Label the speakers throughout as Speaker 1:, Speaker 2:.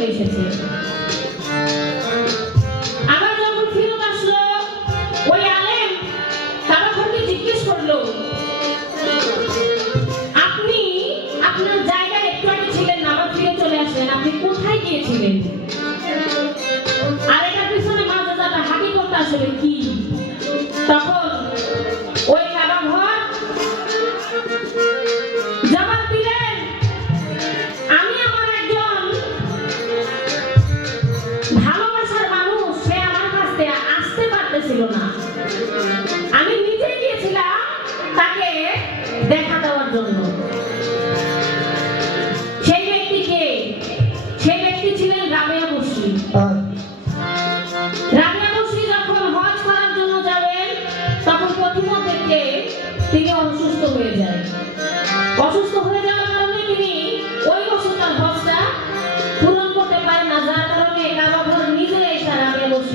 Speaker 1: চলে এসেছে। যখন ফিরত আসলো, ওই আলেম ঘরকে জিজ্ঞেস করল, আপনি আপনার জায়গায় একটু আগে ছিলেন, আবার ফিরে চলে আসলেন, আপনি কোথায় গিয়েছিলেন? আর এটার পিছনে মাজাদাটা হাঁটি করতে আসলে কি? তখন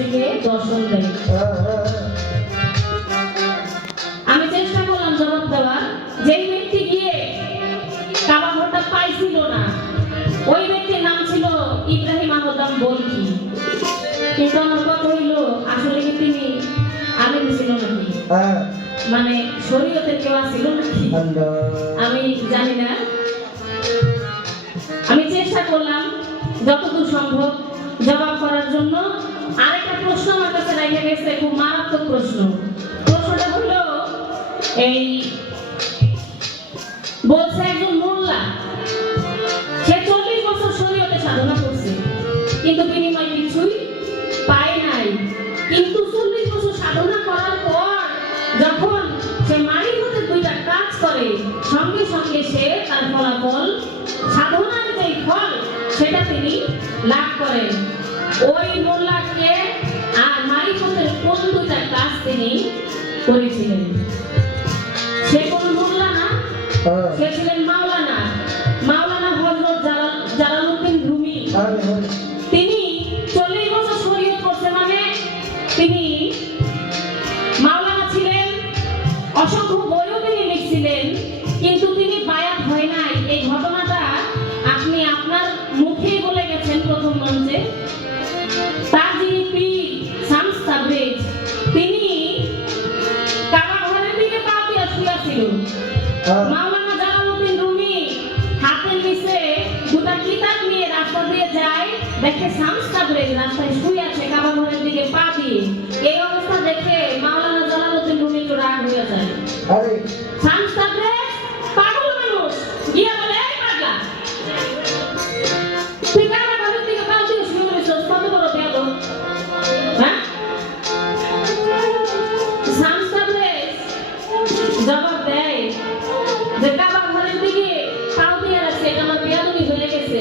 Speaker 1: মুসলিমকে দর্শন দেয় আমি চেষ্টা করলাম জবাব দেওয়ার। যেই ব্যক্তি গিয়ে কাবা ঘরটা পাইছিল না ওই ব্যক্তির নাম ছিল ইব্রাহিম আহমদাম বলকি। কিন্তু আমার কথা হইল আসলে কি তিনি আলেম ছিল নাকি?
Speaker 2: হ্যাঁ,
Speaker 1: মানে শরীয়তের কেউ ছিল নাকি? আমি জানি না। আমি চেষ্টা করলাম যতদূর সম্ভব জবাব করার জন্য আরেকটা প্রশ্ন আমার কাছে রেখে গেছে, খুব মারাত্মক প্রশ্ন। প্রশ্নটা হলো, এই বলছে একজন মোল্লা, সে চল্লিশ বছর শরীয়তে সাধনা করছে, কিন্তু বিনিময় কিছুই পায় নাই। কিন্তু চল্লিশ বছর সাধনা করার পর যখন সে মারিফতের দুইটা কাজ করে, সঙ্গে সঙ্গে সে তার ফলাফল, সাধনার যে ফল, সেটা তিনি লাভ করেন। ওই মোল্লাকে আর মারিফতের কোন দুটা ক্লাস তিনি করেছিলেন? সে কোন না?
Speaker 2: হ্যাঁ,
Speaker 1: সে ছিলেন মাওলানা জালালউদ্দিন রুমি। হাতে নিচে দুটা কিতাব নিয়ে রাস্তা দিয়ে যায় দেখে সামস্তা তাবরেজ রাস্তায়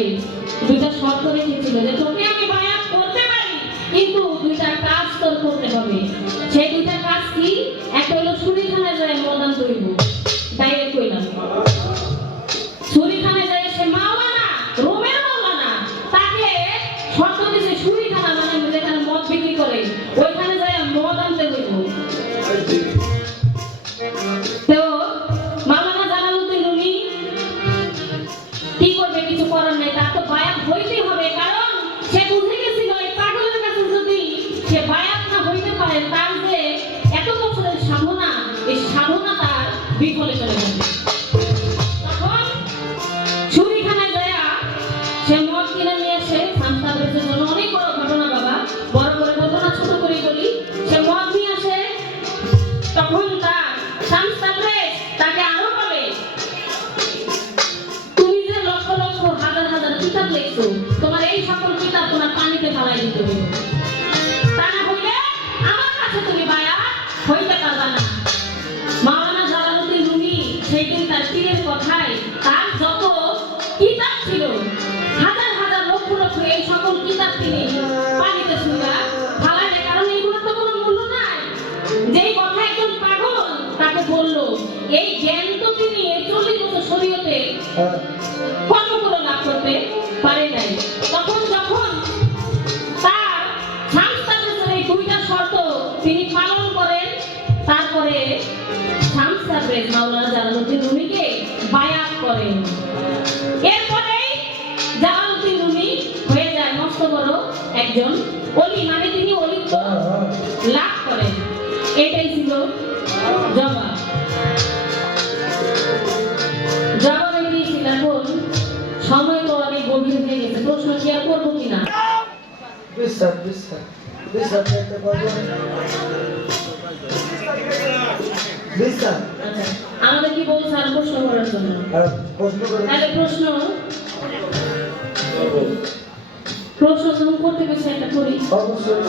Speaker 1: তাবরেজ দুইটা শর্ত রেখেছিল যে তোকে আমি বায়াত করতে পারি, কিন্তু দুইটা কাজ তোর করতে হবে। সেই Justa Playful. করেন এরপরে জালালউদ্দিন রুমি হয়ে যায় মস্ত বড় একজন অলি মানে তিনি অলিত্ব লাভ করেন। এটাই ছিল জবাব। জবাবে দিয়েছিল এখন সময় তো অনেক গভীর হয়ে গেছে। প্রশ্ন কি আর করব কিনা?
Speaker 2: বিশ্বাস বিশ্বাস বিশ্বাস বিশ্বাস।
Speaker 1: আচ্ছা। আমাদের কি বলছে আর প্রশ্ন করার জন্য?
Speaker 2: প্রশ্ন
Speaker 1: তাহলে প্রশ্ন। প্রশ্ন যখন করতে গেছে একটা করি।
Speaker 2: অবশ্যই।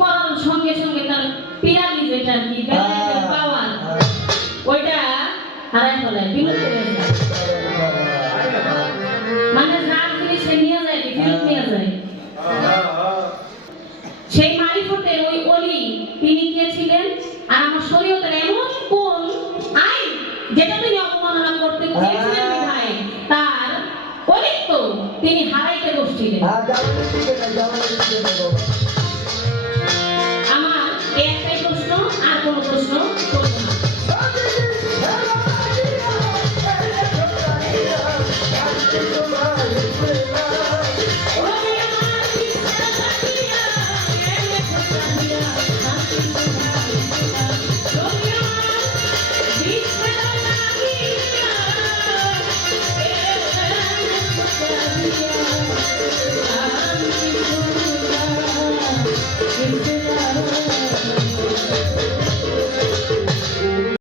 Speaker 1: করার সঙ্গে সঙ্গে তার যেটা কি পাওয়ার ওইটা হারাই ফেলায় বিলুপ্ত হয়ে যায়। মানে যার জিনিস সে নিয়ে যায় ফেরত নিয়ে যায়। সেই মারিফতের ওই অলি তিনি কে ছিলেন? আর আমার শরীয়তের এমন কোন আইন যেটা তিনি অবমাননা করতে চেয়েছিলেন